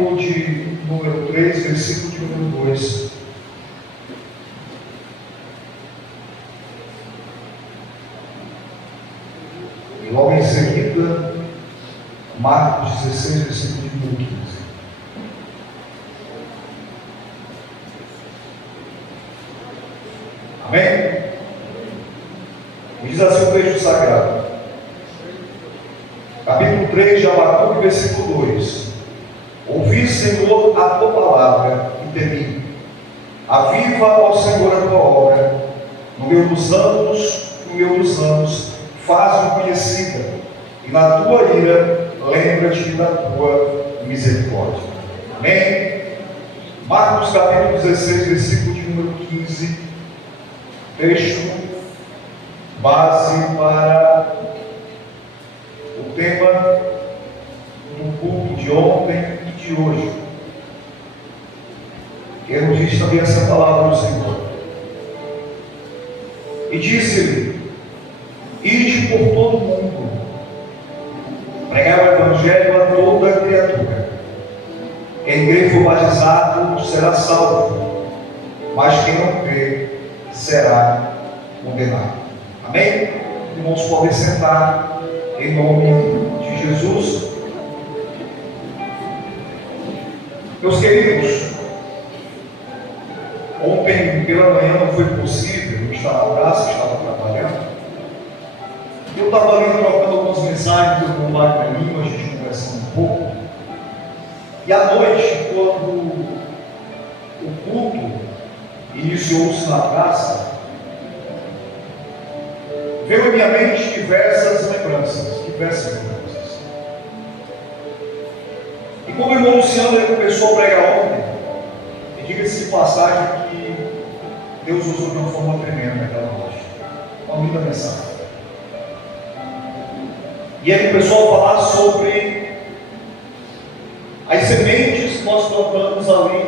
capítulo de número 3, versículo de número 2. E logo em seguida, Marcos 16, versículo de número 15. Amém? Diz assim o texto sagrado. Capítulo 3 de Abacuque, versículo 2. Ouvi, Senhor, a tua palavra e temi. Aviva, ó Senhor, a tua obra. No meio dos anos, faz-me conhecida. E na tua ira, lembra-te da tua misericórdia. Amém? Marcos capítulo 16, versículo de número 15. Texto base para o tema do culto de ontem e de hoje. Eu nos diz também essa palavra do Senhor. E disse-lhe: ide por todo o mundo, pregar o Evangelho a toda a criatura. Quem crê e for batizado será salvo, mas quem não crê será condenado. Amém? Irmãos, podem sentar em nome de Jesus. Meus queridos, ontem pela manhã não foi possível, eu estava no braço, estava trabalhando. Eu estava ali trocando algumas mensagens com o Wagner Lima, a gente conversando um pouco. E à noite, quando o culto iniciou-se na praça, veio em minha mente diversas lembranças. E como o irmão Luciano ele começou a pregar ontem, e diga-se de passagem que Deus usou de uma forma tremenda naquela noite. Uma linda mensagem. E ele começou a falar sobre as sementes que nós plantamos ali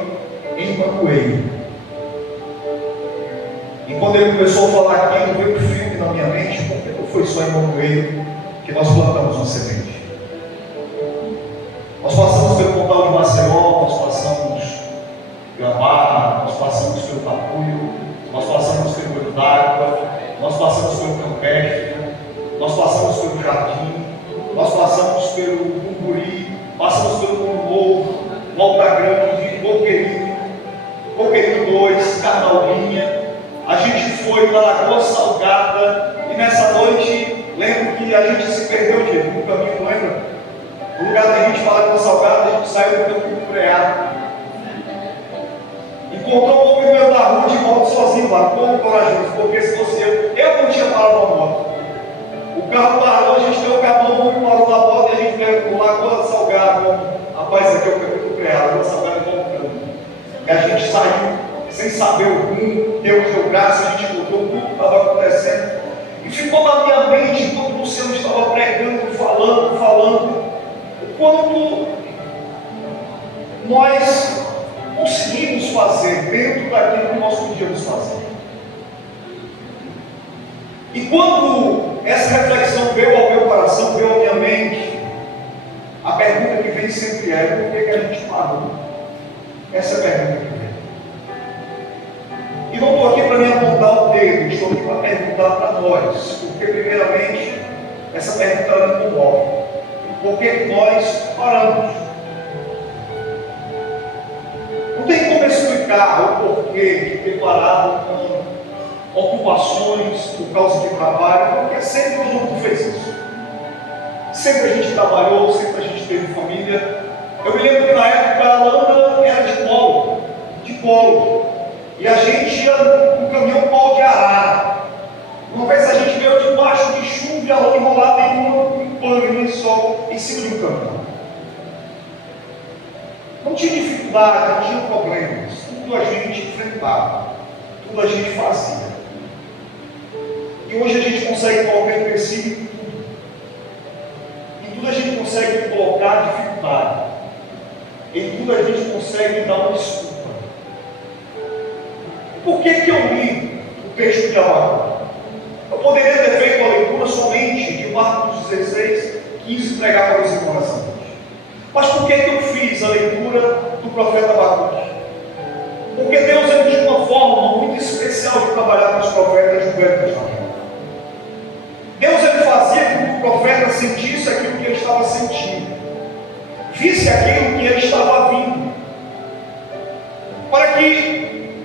em Mancoeiro. E quando ele começou a falar aquilo, veio um filme na minha mente, porque não foi só em Mancoeiro que nós plantamos uma semente. Nós passamos pelo Pontal de Maceió, nós passamos pela Barra, nós passamos pelo Tapuio, nós passamos pelo Olho d'Água, nós passamos pelo Campestre, nós passamos pelo Jardim, nós passamos pelo Bumburi, passamos pelo Morro, Volta Grande, Coqueirinho 2, Carnaulinha. A gente foi na Lagoa Salgada e nessa noite, lembro que a gente se perdeu no caminho, não lembra? No lugar da gente falar com a Salgada, a gente saiu do campo do Preá. Encontrou um homem no meio da rua de moto sozinho lá, pouco corajoso, porque se fosse eu não tinha parado na moto. O carro parou, a gente deu o cabão, o homem parou na moto e a gente veio por Lagoa Salgada. Rapaz, aqui é o caminho do Preá, Lagoa Salgada voltando. E a gente saiu sem saber o rumo, Deus deu graça, a gente voltou, tudo que estava acontecendo. E ficou na minha mente, enquanto o Luciano estava pregando, falando, o quanto nós conseguimos fazer dentro daquilo que nós podíamos fazer. E quando essa reflexão veio ao meu coração, veio à minha mente, a pergunta que vem sempre é: por que a gente parou? Essa é a pergunta que vem. E não estou aqui para me apontar o dedo, estou aqui para perguntar para nós, porque primeiramente essa pergunta ela me comove. Por que nós paramos? Não tem como explicar o porquê de ter parado com ocupações por causa de trabalho, porque sempre o mundo fez isso. Sempre a gente trabalhou, sempre a gente teve família. Eu me lembro que na época a Alana era de polo. E a gente ia no caminhão pau de arara. Uma vez a gente veio debaixo de chuva e a Alana enrolada em um pano, em sol, em cima de um caminhão. Não tinha dificuldade, não tinha problemas. Tudo a gente enfrentava, tudo a gente fazia. E hoje a gente consegue colocar em princípio tudo. Em tudo a gente consegue colocar dificuldade. Em tudo a gente consegue dar uma desculpa. Por que eu li o texto de Abacuque? Eu poderia ter feito a leitura somente de Marcos 16, 15, pregar para os irmãos essa noite. Mas por que eu fiz a leitura do profeta Abacuque? Porque Deus tinha uma forma muito especial de trabalhar com os profetas do Velho Testamento. Deus fazia com que o profeta sentisse aquilo que ele estava sentindo, visse aquilo que ele estava vindo, para que ele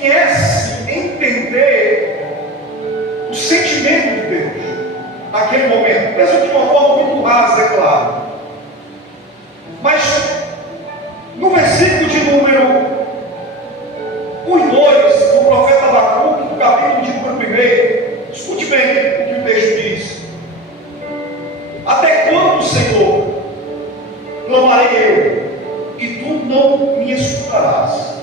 viesse entender o sentimento de Deus naquele momento, mesmo de uma forma muito rasa, é claro. Mas no versículo de número 1 e 2 do profeta Abacuque, no capítulo de número 1, escute bem o que o texto diz: até quando, Senhor, clamarei eu, e tu não me escutarás?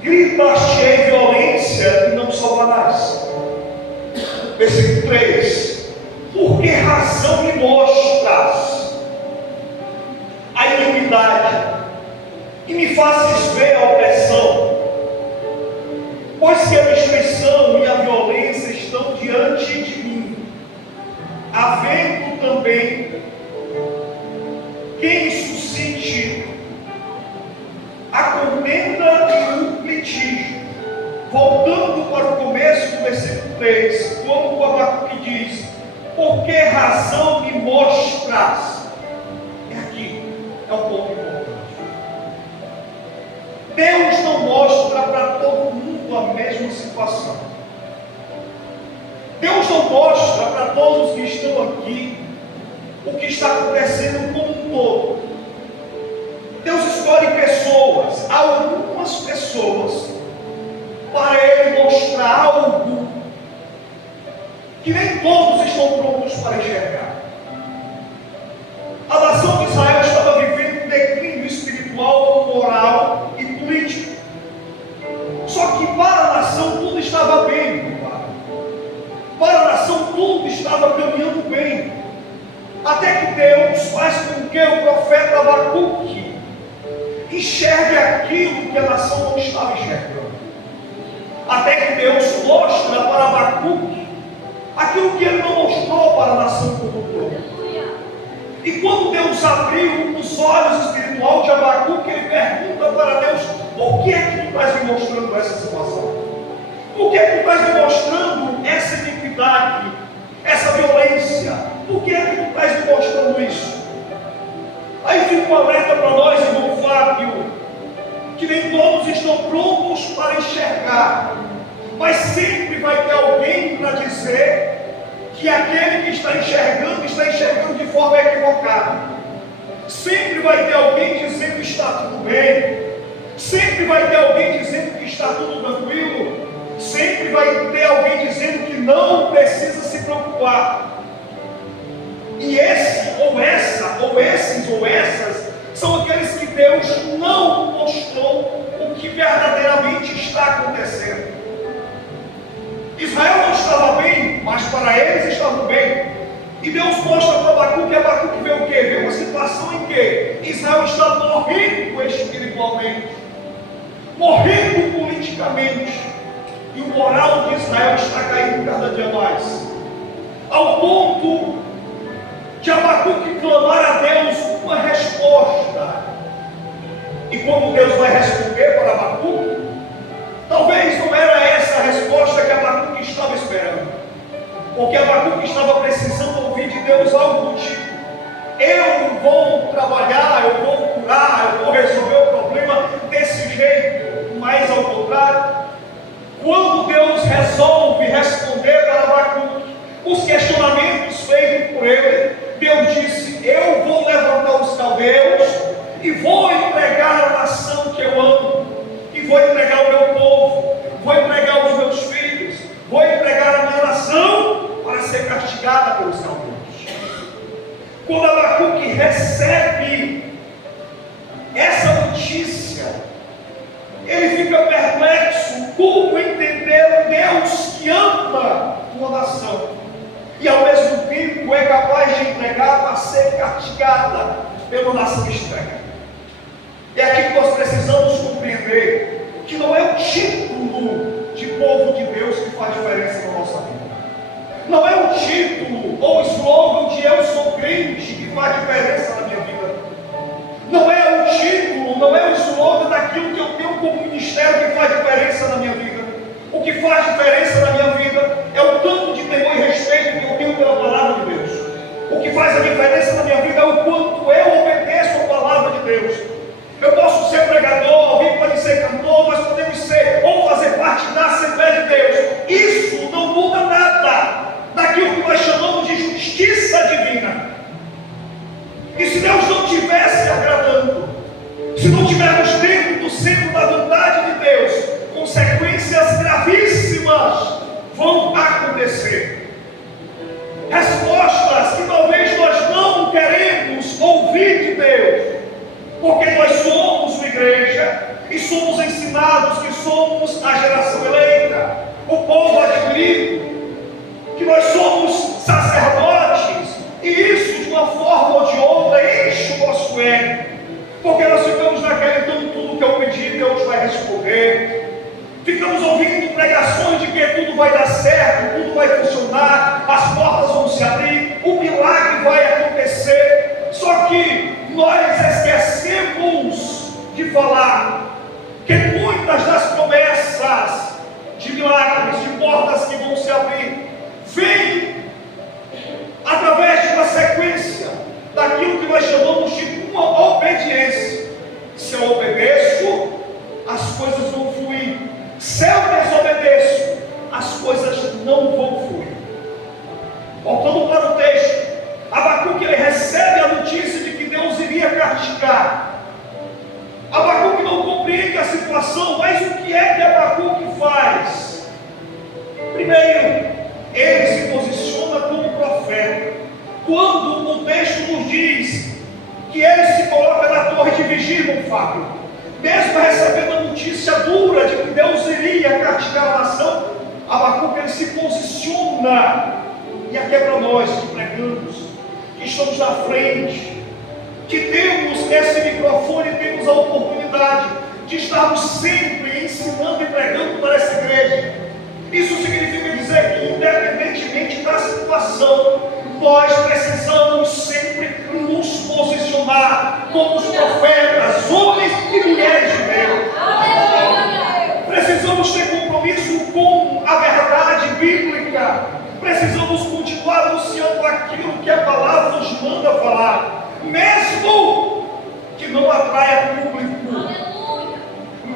Gritar-te-ei violência e não salvarás. Versículo 3: por que razão me mostras a iniquidade e me fazes ver a opressão? Pois que a destruição e a violência estão diante de mim, havendo também quem suscite a contenda e o litígio. Voltando para o começo do versículo 3, quando o Abacuque diz: por que razão me mostras? É aqui, é um ponto importante. Deus não mostra para todo mundo a mesma situação. Deus não mostra para todos que estão aqui o que está acontecendo como um todo. Deus escolhe pessoas, algumas pessoas, para Ele mostrar algo que nem todos estão prontos para enxergar. A nação de Israel estava vivendo um declínio espiritual, moral e político. Só que para a nação tudo estava bem, meu pai. Para a nação tudo estava caminhando bem. Até que Deus faz com que o profeta Abacuque enxergue aquilo que a nação não estava enxergando. Até que Deus mostra para Abacuque aquilo que ele não mostrou para a nação como um todo. E quando Deus abriu os olhos espirituais de Abacuque, ele pergunta para Deus: por que é que tu estás me mostrando essa situação? Por que é que tu estás me mostrando essa iniquidade, essa violência? Por que é que tu estás me mostrando isso? Aí fica um alerta para nós, irmão Fábio, que nem todos estão prontos para enxergar, mas sempre vai ter alguém para dizer que aquele que está enxergando de forma equivocada. Sempre vai ter alguém dizendo que está tudo bem, sempre vai ter alguém dizendo que está tudo tranquilo, sempre vai ter alguém dizendo que não precisa se preocupar. E esse, ou essa, ou esses, ou essas, são aqueles que Deus não mostrou o que verdadeiramente está acontecendo. Israel não estava bem, mas para eles estavam bem. E Deus mostra para Abacuque, e Abacuque vê o quê? Vê uma situação em que Israel está morrendo espiritualmente, morrendo politicamente, e o moral de Israel está caindo cada dia mais, ao ponto de Abacuque clamar a Deus uma resposta. E como Deus vai responder para Abacuque, talvez não era essa a resposta que Abacuque estava esperando, porque Abacuque estava precisando ouvir de Deus algo do tipo: eu vou trabalhar, eu vou curar, eu vou resolver o problema desse jeito. Mas ao contrário, quando Deus resolve responder para Abacuque os questionamentos feitos por ele, Deus disse: eu vou levantar os caldeus e vou entregar a nação que eu amo, e vou entregar o meu povo, vou entregar os meus filhos, vou entregar a minha nação para ser castigada pelos caldeus. Quando Abacuque recebe essa notícia, ele fica perplexo. Como entender um Deus que ama uma nação e ao mesmo tempo é capaz de entregar para ser castigada pela nação estranha? É aqui que nós precisamos compreender que não é o título de povo de Deus que faz diferença na nossa vida. Não é o título ou o slogan de eu sou crente que faz diferença naquilo que eu tenho como ministério que faz diferença na minha vida. O que faz diferença na minha vida é o tanto de temor e respeito que eu tenho pela palavra de Deus. O que faz a diferença na minha vida é o quanto eu obedeço a palavra de Deus. Eu posso ser pregador, alguém pode ser cantor, nós podemos ser ou fazer parte da Assembleia de Deus. Isso não muda nada daquilo que nós chamamos de justiça divina. E se Deus não estivesse agradando, se não estivermos dentro do centro da vontade de Deus, consequências gravíssimas vão acontecer. Respostas que talvez nós não queremos ouvir de Deus, porque nós somos uma igreja e somos ensinados que somos a geração eleita, o povo adquirido, que nós somos sacerdotes, e isso de uma forma ou de outra enche o nosso ego, porque nós ficamos naquela, então tudo que eu pedir Deus vai responder. Ficamos ouvindo pregações de que tudo vai dar certo, tudo vai funcionar, as portas vão se abrir, o milagre vai acontecer. Só que nós esquecemos de falar que muitas das promessas de milagres, de portas que vão se abrir, vêm através de uma sequência daquilo que nós chamamos de uma obediência. Se eu obedeço, as coisas vão fluir. Se eu desobedeço, as coisas não vão fluir. Voltando para o texto, Abacuque ele recebe a notícia de que Deus iria castigar. Abacuque não compreende a situação, mas o que é que Abacuque faz? Primeiro, ele se posiciona como profeta. Quando o texto nos diz que ele se coloca na torre de vigia, irmão Fábio, mesmo recebendo a notícia dura de que Deus iria castigar a nação, Abacuque ele se posiciona. E aqui é para nós que pregamos, que estamos na frente, que temos esse microfone, temos a oportunidade de estarmos sempre ensinando e pregando para essa igreja. Isso significa dizer que, independentemente da situação, nós precisamos sempre nos posicionar como os profetas, homens e mulheres de Deus. Precisamos ter compromisso com a verdade bíblica. Precisamos continuar anunciando aquilo que a palavra nos manda falar, mesmo que não atraia público,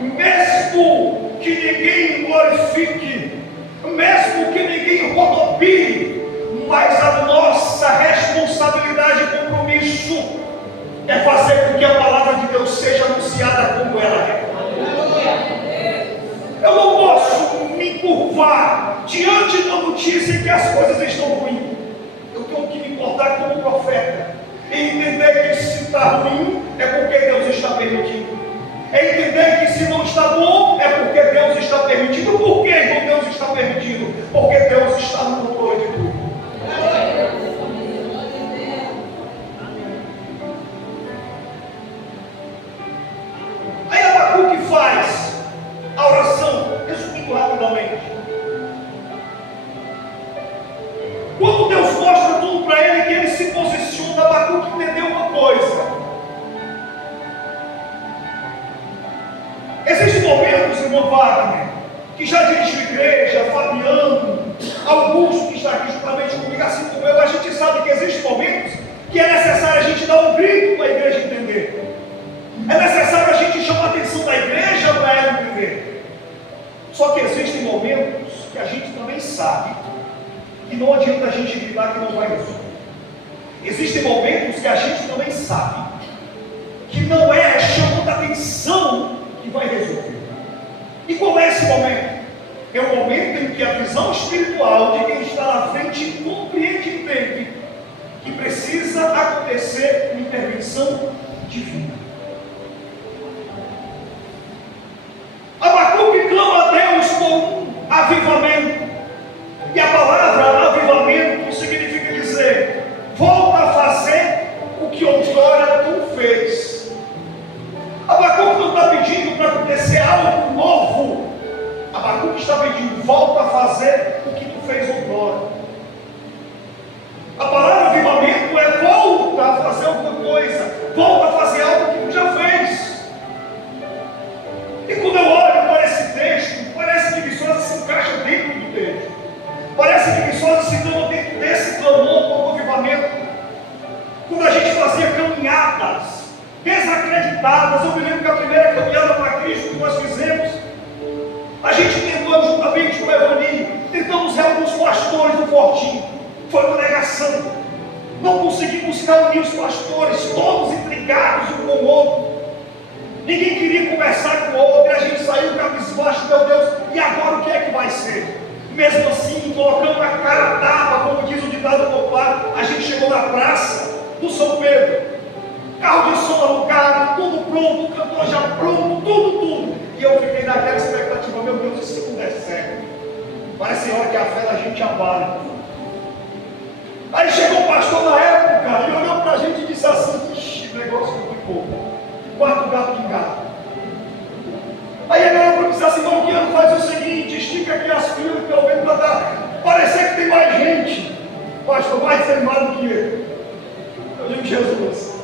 mesmo que ninguém glorifique, mesmo que ninguém rodopie, mas a nossa responsabilidade e compromisso é fazer com que a palavra de Deus seja anunciada como ela é. Eu não posso me curvar diante da notícia em que as coisas estão ruins. Eu tenho que me importar como profeta e entender que se está ruim é porque Deus está permitindo. É entender que se não está bom é porque Deus está permitindo. Por que Deus está permitindo? Porque Deus está no controle de tudo. Aí Abacuque faz a oração, resumindo rapidamente. Quando Deus mostra tudo para ele, que ele se posiciona, Abacuque entendeu uma coisa. Existem momentos, irmão Wagner, que já dirigiu igreja, Fabiano, Augusto, que está aqui juntamente comigo, assim como eu, a gente sabe que existem momentos que é necessário a gente dar um grito para a igreja entender. É necessário a gente chamar a atenção da igreja para ela entender. Só que existem momentos que a gente também sabe que não adianta a gente gritar que não vai resolver. Existem momentos que a gente também sabe que não é chamando a atenção que vai resolver. E qual é esse momento? É o momento em que a visão espiritual de quem está na frente compreende e entende que precisa acontecer uma intervenção divina. Abacuque clama a Deus por um avivamento. E a palavra avivamento significa dizer: volta a fazer o que outrora tu fez. Abacuque não está pedindo para acontecer algo novo. Abacuque está pedindo: volta a fazer o que tu fez outrora. A palavra avivamento é volta a fazer alguma coisa, volta a fazer algo gente fazia caminhadas desacreditadas. Eu me lembro que a primeira caminhada para Cristo que nós fizemos, a gente tentou, juntamente com o Evani, tentamos reunir os pastores do Fortinho. Foi uma negação. Não conseguimos reunir os pastores, todos intrigados um com o outro. Ninguém queria conversar com o outro, e a gente saiu cabisbaixo, meu Deus, e agora o que é que vai ser? Mesmo assim, colocando a cara a tapa, como diz o ditado popular, a gente chegou na praça do São Pedro, carro de som alugado, tudo pronto, o cantor já pronto, tudo. E eu fiquei naquela expectativa, meu Deus, e se não der certo? Parece a hora que a fé da gente abala. Aí chegou o pastor na época, e olhou para a gente e disse assim: ixi, negócio muito pouco. 4 gatos pingados. Aí ele olhou para mim e disse assim: Valdiano, faz o seguinte, estica aqui as filas, pelo menos para dar, parecer que tem mais gente. Pastor, mais desanimado que eu. Eu digo: Jesus.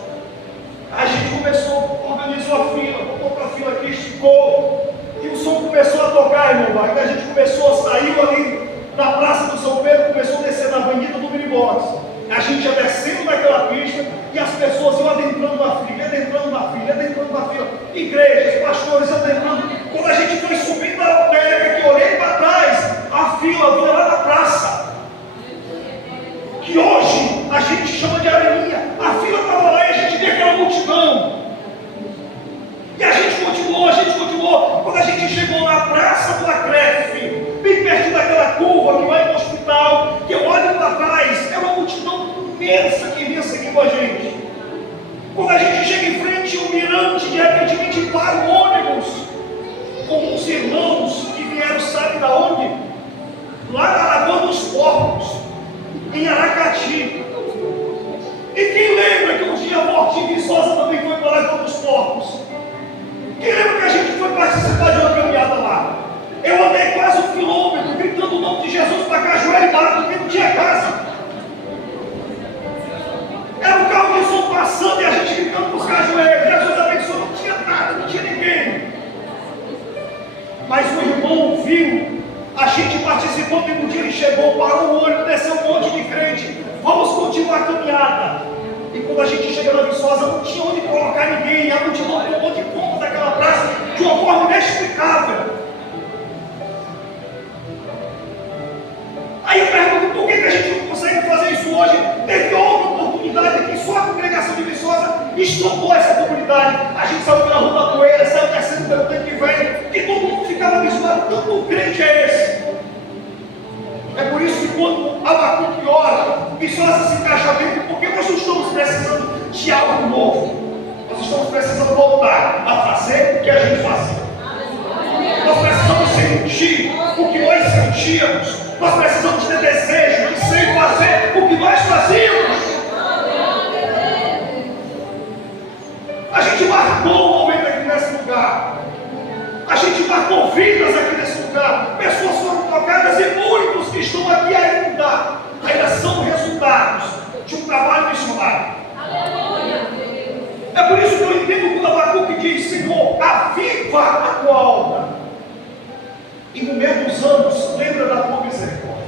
A gente começou, organizou a fila, botou para a fila aqui, esticou, e o som começou a tocar, irmão. Aí a gente começou, saiu ali na Praça do São Pedro, começou a descer na Avenida do Minibox. A gente ia descendo naquela pista e as pessoas iam adentrando na fila, igrejas, pastores adentrando. Quando a gente foi subindo a aldeia, que eu olhei para trás, a fila vinha lá na praça, que hoje a gente chama de areninha. A fila estava lá e a gente via aquela multidão. E a gente continuou. Quando a gente chegou na Praça do Acrefe, bem perto daquela curva que vai para o hospital, que eu olho para trás, é uma multidão imensa que vinha seguindo a gente. Quando a gente chega em frente ao mirante, de repente para o ônibus, com uns irmãos que vieram, sabe da onde? Lá na Lagoa dos Porcos, em Aracati. E quem lembra que um dia Fortinho Viçosa também foi para a Lagoa dos Porcos? Quem lembra que a gente foi participar de uma caminhada lá? Eu andei quase 1 quilômetro, gritando o nome de Jesus para Cajueiro e Barra, porque não tinha casa. Era um carro de som passando e a gente gritando para os cajueiros: Jesus abençoe. Não tinha nada, não tinha ninguém. Mas o irmão viu a gente participando, e um dia ele chegou, parou o olho, desceu um monte de crente. Vamos continuar a caminhada. E quando a gente chega na Viçosa, não tinha onde colocar ninguém. A multidão tomou de conta daquela praça de uma forma inexplicável. Aí eu pergunto: por que a gente não consegue fazer isso hoje? Teve outra oportunidade aqui, só a congregação de Viçosa estourou essa comunidade. A gente saiu pela Rua da Poeira, saiu descendo pelo Tanque Velho, que todo mundo ficava abismado: tanto crente é esse? É por isso que quando Abacuque ora, Viçosa se encaixa dentro, porque nós não estamos precisando de algo novo. Nós estamos precisando voltar a fazer o que a gente fazia. Nós precisamos sentir o que nós sentíamos. Nós precisamos ter desejo e sem fazer o que nós fazíamos. A gente marcou um momento aqui nesse lugar. A gente marcou vidas aqui nesse lugar. Pessoas foram tocadas e muitos que estão aqui ainda são resultados de um trabalho missionário. É por isso que eu entendo quando Abacuque diz: Senhor, aviva a tua obra. E no meio dos anos, lembra da tua misericórdia.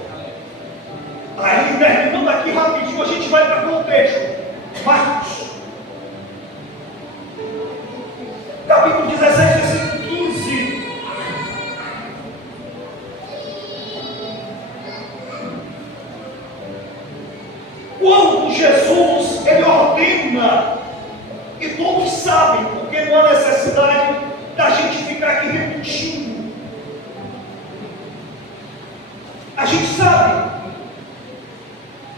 Aí, terminando aqui rapidinho, a gente vai para o contexto. Marcos, capítulo 16, versículo 15. Quando Jesus, ele ordena, e todos sabem, porque não há necessidade da gente ficar aqui repetindo. A gente sabe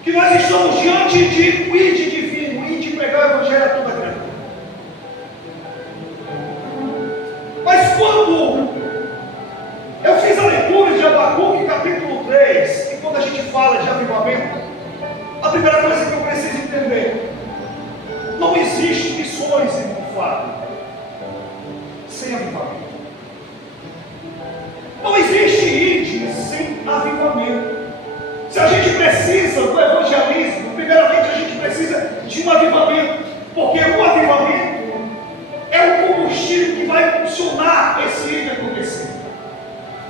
que nós estamos diante de um ide divino, um ide pregar o evangelho a toda criatura. Mas quando eu fiz a leitura de Abacuque capítulo 3, e quando a gente fala de avivamento, a primeira coisa que eu preciso entender: não existe missões, irmão Fábio, sem avivamento. Não existe ide sem avivamento. Se a gente precisa do evangelismo, primeiramente a gente precisa de um avivamento, porque o avivamento é o combustível que vai impulsionar esse ide acontecer.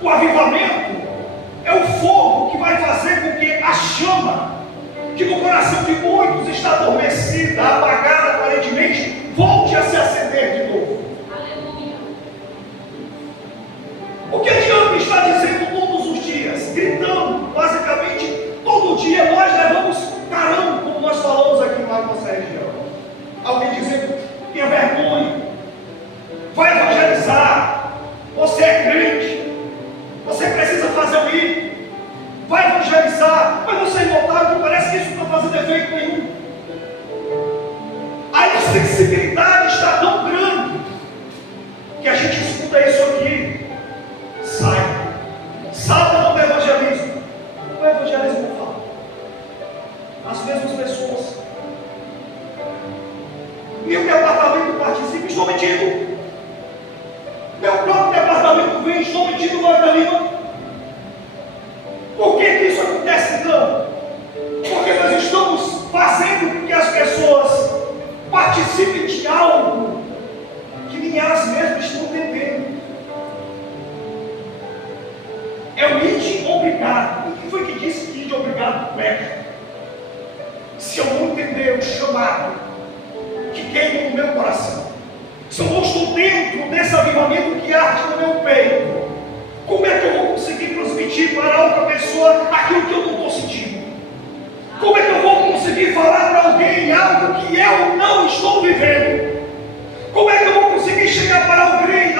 O avivamento é o fogo que vai fazer com que a chama, que no coração de muitos está adormecida, apagada, vergonha. Vai evangelizar. Você é crente. Você precisa fazer o ir. Vai evangelizar. Mas você notaram que parece que isso não está fazendo efeito nenhum. A insensibilidade está tão grande que a gente escuta isso aqui. Sai. Sábado do evangelismo. O evangelismo fala. As mesmas pessoas. Meu departamento participa, estou mentindo. Meu próprio departamento vem, estou mentindo, Marta Lima. Por que isso acontece então? Porque nós estamos fazendo com que as pessoas participem de algo que nem elas mesmas estão entendendo. É o id obrigado. Quem foi que disse que id obrigado pega? Se eu não entender o chamado que queima no meu coração, se eu não estou dentro desse avivamento que arde no meu peito, como é que eu vou conseguir transmitir para outra pessoa aquilo que eu não estou sentindo? Como é que eu vou conseguir falar para alguém algo que eu não estou vivendo? Como é que eu vou conseguir chegar para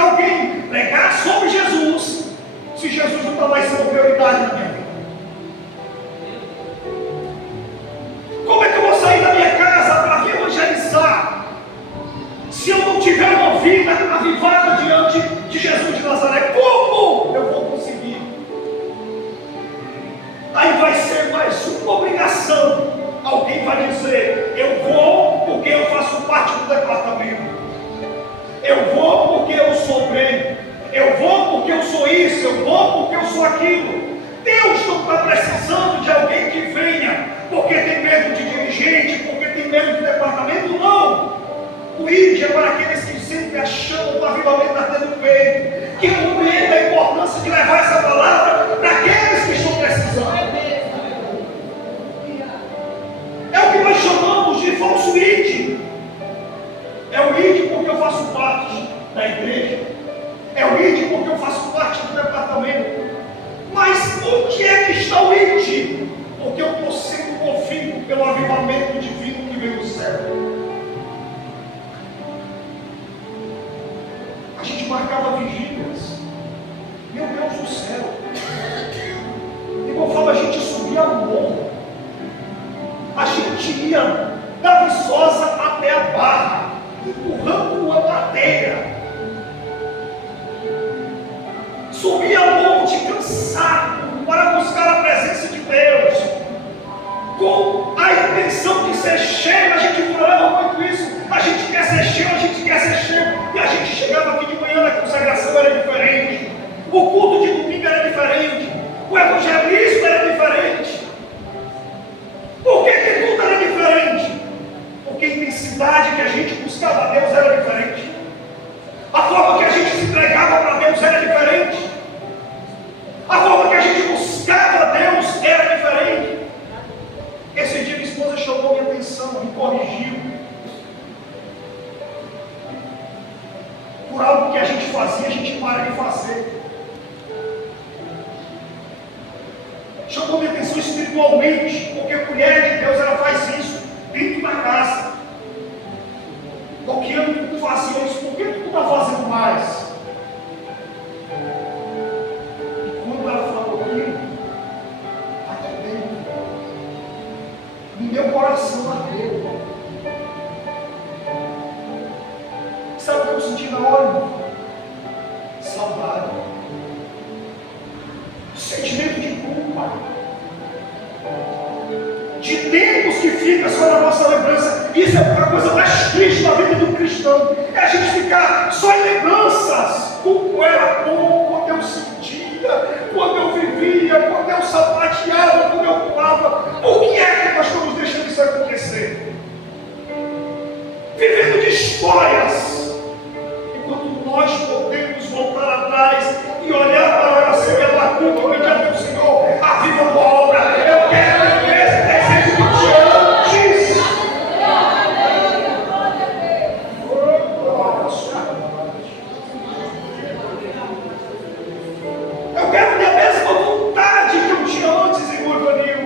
alguém pregar sobre Jesus, se Jesus não está mais sendo prioridade na minha vida? Como é que eu vou sair da minha casa para evangelizar, se eu não tiver uma vida avivada diante de Jesus de Nazaré? Como eu vou conseguir? Aí vai ser mais uma obrigação. Alguém vai dizer: eu vou porque eu faço parte do departamento. Eu vou porque eu sou bem. Eu vou porque eu sou isso. Eu vou porque eu sou aquilo. Deus não está precisando de alguém que venha porque tem medo de dirigente, porque tem medo de departamento. Não. O ID é para aqueles que sempre a chama do avivamento ardendo no peito, que compreendem a importância de levar essa palavra para aqueles que estão precisando. É o que nós chamamos de falso ID. É o ID porque eu faço parte da igreja. É o ID porque eu faço parte do departamento. Mas onde é que está o ID? Porque eu estou sendo movido pelo avivamento divino que vem do céu. A gente marcava vigílias. Meu Deus do céu. De igual forma a gente subia no morro. A gente ia da Viçosa até a Barra, empurrando uma madeira. Subia a monte cansado para buscar a presença de Deus, com a intenção de ser cheio. A gente falava muito isso. A gente quer ser cheio, a gente quer ser cheio. E a gente chegava aqui de manhã, a consagração era diferente, o culto de domingo era diferente, o evangelismo era diferente. Por que tudo era diferente? Porque a intensidade que a gente buscava a Deus era diferente. A forma que a gente se entregava para Deus era diferente. A forma que a gente buscava a Deus era diferente. Esse dia minha esposa chamou minha atenção, me corrigiu. Por algo que a gente fazia, a gente para de fazer. Chamou minha atenção espiritualmente, porque a mulher de Deus, ela faz isso dentro da casa. Bloqueando tudo, fazia isso. Por que tu está fazendo mais? E quando ela falou aquilo, aqui dentro, no meu coração ardeu. Sabe o que eu senti na hora? Saudade. Sentimento de culpa. De tempos que fica só na nossa lembrança. Isso é a coisa mais triste da vida do cristão. É a gente ficar só em lembranças. Como era bom, quando eu sentia, quando eu vivia, quando eu sapateava, quando eu pulava. Por que é que nós estamos deixando isso acontecer? Vivendo de histórias. Enquanto nós podemos voltar atrás e olhar para a oração e a culpa e pedir ao Senhor: aviva a obra. Eu quero ver esse desejo de te antes. Eu quero ter a mesma vontade que eu tinha antes, irmão Ivanil.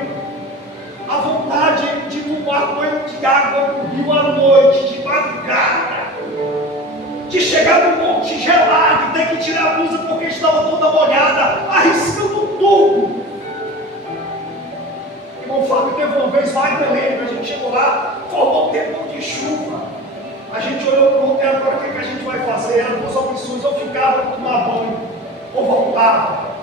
A vontade de tomar banho de água no rio à noite, de madrugada. de chegar no monte gelado, ter que tirar a blusa porque estava toda molhada, arriscando tudo. Irmão Fábio teve uma vez lá em Belém, a gente chegou lá, formou um tempo de chuva. A gente olhou para o hotel, agora o que a gente vai fazer? Eram duas opções, ou ficava para tomar banho, ou voltava.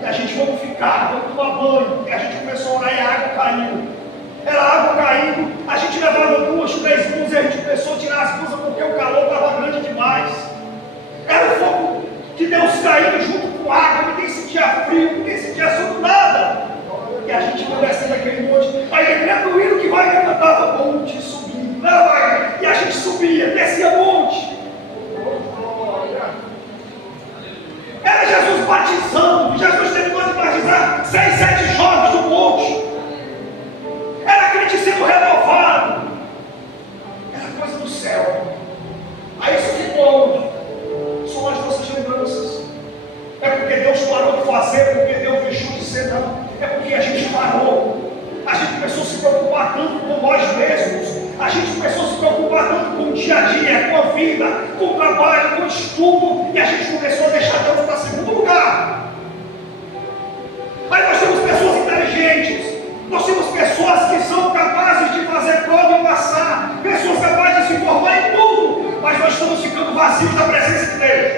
E a gente, vamos ficar, vamos tomar banho. E a gente começou a orar e a água caiu. Era água caindo, a gente levava 2, 3 blusas e a gente começou a tirar as blusas porque o calor estava grande demais. Era o fogo de Deus caindo junto com a água, ninguém sentia frio, ninguém sentia sono, nada. E a gente foi descendo aquele monte, a igreja do hino que vai e cantava monte, subindo, e a gente subia, descia monte. Era Jesus batizando, Jesus terminou de batizar 6, 7 jovens no monte. Era crente sendo renovado. Era coisa do céu. Aí isso ficou onde? São as nossas lembranças. É porque Deus parou de fazer, porque Deus deixou de ser, não. É porque a gente parou. A gente começou a se preocupar tanto com nós mesmos. A gente começou a se preocupar tanto com o dia a dia, com a vida, com o trabalho, com o estudo. E a gente começou a deixar Deus para segundo lugar. Aí nós temos pessoas inteligentes. Nós temos pessoas que são capazes de fazer prova e passar. Pessoas capazes de se formar em tudo. Mas nós estamos ficando vazios da presença de Deus.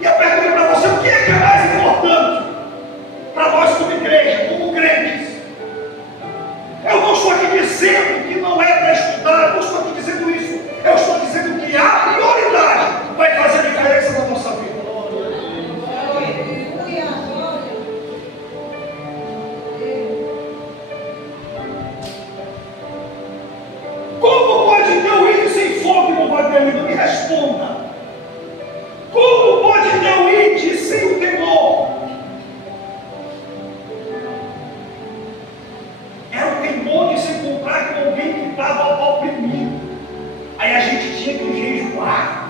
E eu pergunto para você, o que é mais importante para nós como igreja, como crentes? Eu não estou aqui dizendo que não é para estudar, eu não estou aqui dizendo isso. Eu estou dizendo que a prioridade vai fazer diferença na nossa vida. Como pode ter um ídolo sem fogo e não vai ter um ídolo? Me responda. Como pode ter um ídolo sem o temor? Era o temor de se encontrar com alguém que estava oprimido. Aí a gente tinha que jejuar,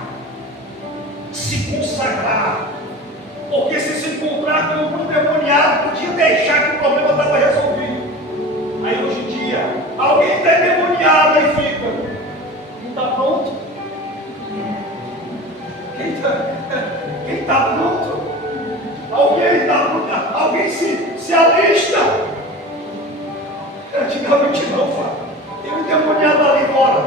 se consagrar. Porque se encontrar com um endemoniado, podia deixar que o problema estava resolvido. Aí hoje em dia, alguém está endemoniado e fica, não está pronto? Quem está pronto? Alguém está pronto? Alguém se alista? Antigamente não, Fábio. Tem um endemoniado ali, bora.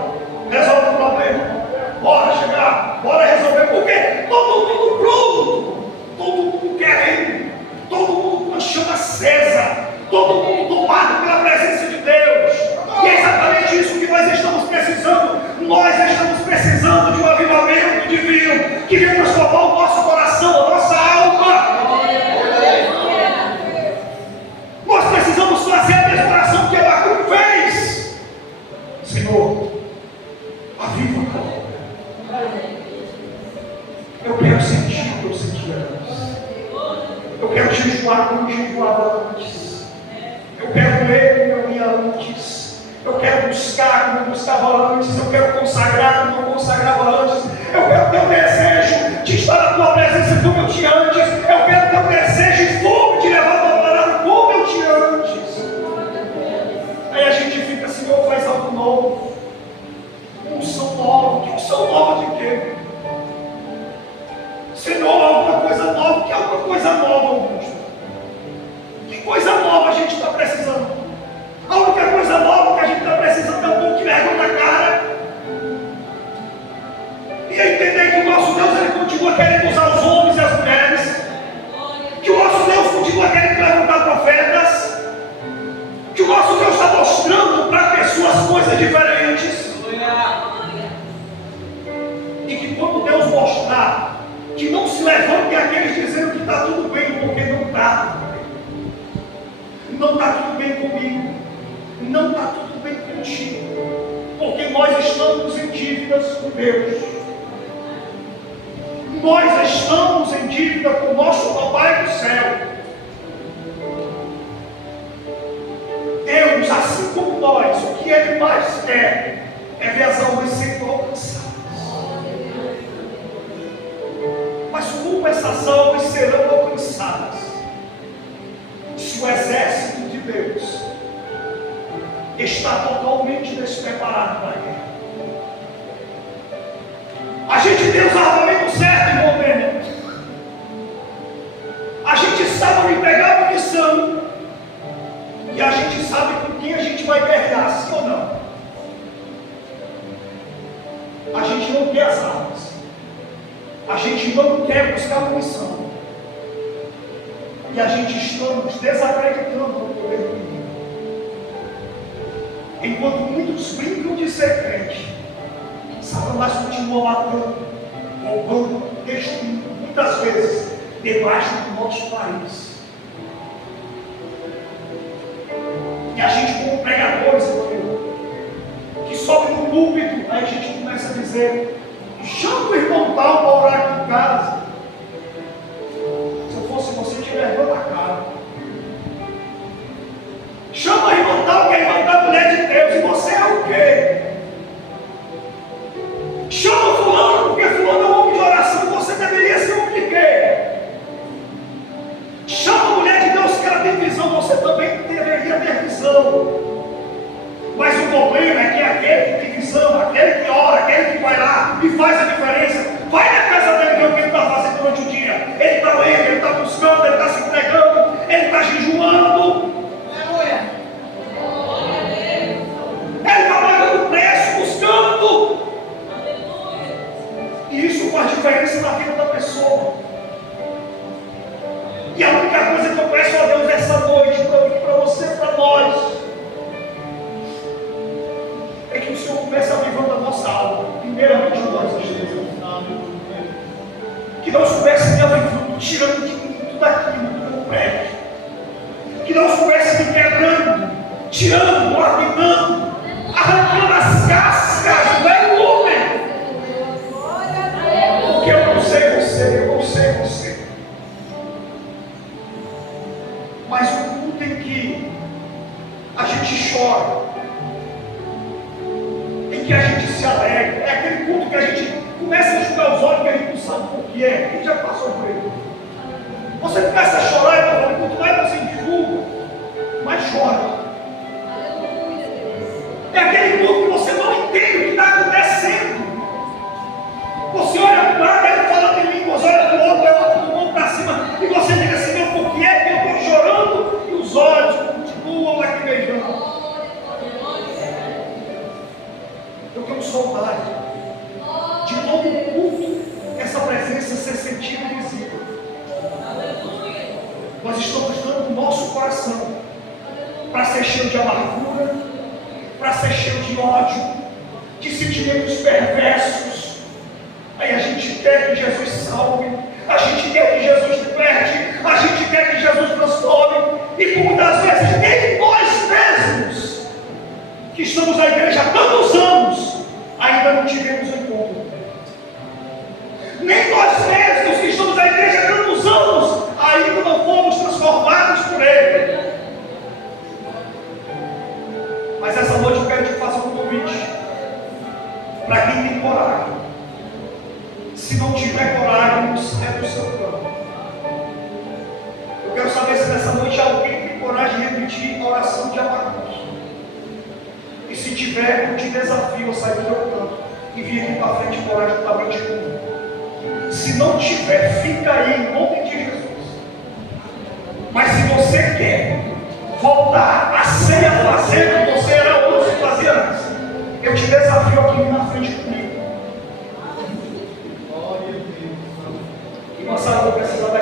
Resolve o problema. Bora chegar, bora resolver. Porque todo mundo pronto. Todo mundo querendo. Todo mundo com a chama acesa. Todo mundo tomado pela presença de Deus. E é exatamente isso que nós estamos precisando. Nós estamos precisando de um avivamento divino que venha transformar o nosso coração, a nossa alma. Nós precisamos fazer a mesma oração que Abacuque fez. Senhor, aviva a obra. Eu quero sentir o que eu sentia antes. Eu quero jejuar como jejuava antes. Eu quero ler como eu lia antes. Eu quero buscar como eu buscava antes. Eu quero consagrar como eu consagrava antes. Eu quero ter o desejo de estar na tua presença como eu tinha antes. Eu quero ter o desejo e fome de levar a tua palavra como eu tinha antes. Aí a gente fica, Senhor, faz algo novo. Unção nova. Que unção nova de quê? Senhor, alguma coisa nova. Que alguma coisa nova, Augusto? Que coisa nova a gente está precisando? A única coisa nova que a gente está precisando é um pouco de vergonha na cara. E entender que o nosso Deus, Ele continua querendo usar os homens e as mulheres. Que o nosso Deus continua querendo levantar profetas. Que o nosso Deus está mostrando para pessoas coisas diferentes. E que quando Deus mostrar, que não se levante aqueles dizendo que está tudo bem, porque não está. Não está tudo bem comigo. Não está tudo bem contigo. Porque nós estamos em dívidas com Deus. Nós estamos em dívida com o nosso Papai do céu. Deus, assim como nós, o que Ele mais quer é ver as almas sendo alcançadas. Mas como essas almas serão alcançadas? Se o exército de Deus está totalmente despreparado para a guerra. A não quer as armas. A gente não quer buscar munição. E a gente estamos desacreditando no poder do inimigo. Enquanto muitos brincam de ser crente, Satanás continua matando, roubando, destruindo, muitas vezes, debaixo do nosso país. E a gente, como pregadores, que sobe no púlpito, aí a gente começa a dizer: chama o irmão tal para orar aqui em casa. Se eu fosse você, tinha vergonha na cara. Chama o irmão tal, que é irmã da mulher de Deus. E você é o quê? Chama fulano, porque fulano é um homem de oração. Você deveria ser um homem de quê? Chama a mulher de Deus, que ela tem visão. Você também deveria ter visão. Mas o problema é que aquele que tem visão, aquele que ora, aquele que vai lá e faz a diferença, vai na casa dele ver o que ele está fazendo durante o dia. Ele está lendo, ele está buscando, ele está se entregando, ele está jejuando. Ele está pagando preço, buscando. E isso faz diferença na vida da pessoa. E a única coisa que eu peço a Deus essa noite, para você, para nós, é que o Senhor comece avivando a nossa alma, primeiramente nós, Jesus. Que nós comece me avivando, tirando de mim tudo aquilo que eu prego. Que nós comece me quebrando, tirando, lapidando, arrancando as cascas do velho homem. Porque eu não sei você, eu não sei você. Mas o culto em que a gente chora, em que a gente se alegra, é aquele culto que a gente começa a enxugar os olhos, que a gente não sabe por que é, a gente já passou por ele. Você começa a chorar e fala: o culto não é você divulga, mas chora. É aquele culto que você não entende o que está acontecendo. Você olha para um lado, ele fala de línguas, olha para o outro, é outro com mão para cima, e você diz assim: meu, por que é que eu estou chorando? E os olhos continuam lacrimejando. Eu tenho saudade de todo culto, essa presença ser sentida e visível. Nós estamos dando o nosso coração para ser cheio de amargura, para ser cheio de ódio, de sentimentos perversos. Aí a gente quer que Jesus salve, a gente quer que Jesus liberte, a gente quer que Jesus transforme, e por muitas vezes nem nós mesmos, que estamos na igreja há tantos anos, ainda não tivemos um encontro. Nem nós mesmos, que estamos na igreja há tantos anos, ainda não fomos transformados por Ele. Mas essa noite eu quero te fazer um convite, para quem tem coragem. Se não tiver coragem, sai do seu campo. Eu quero saber se nessa noite alguém tem coragem de repetir a oração de Abacuque. E se tiver, eu te desafio a sair do teu canto e vir aqui para frente e orar juntamente comigo. Se não tiver, fica aí em nome de Jesus. Mas se você quer voltar a ser a fazer o que você era antes de fazer antes, eu te desafio aqui na frente comigo. E moçada, eu vou precisar da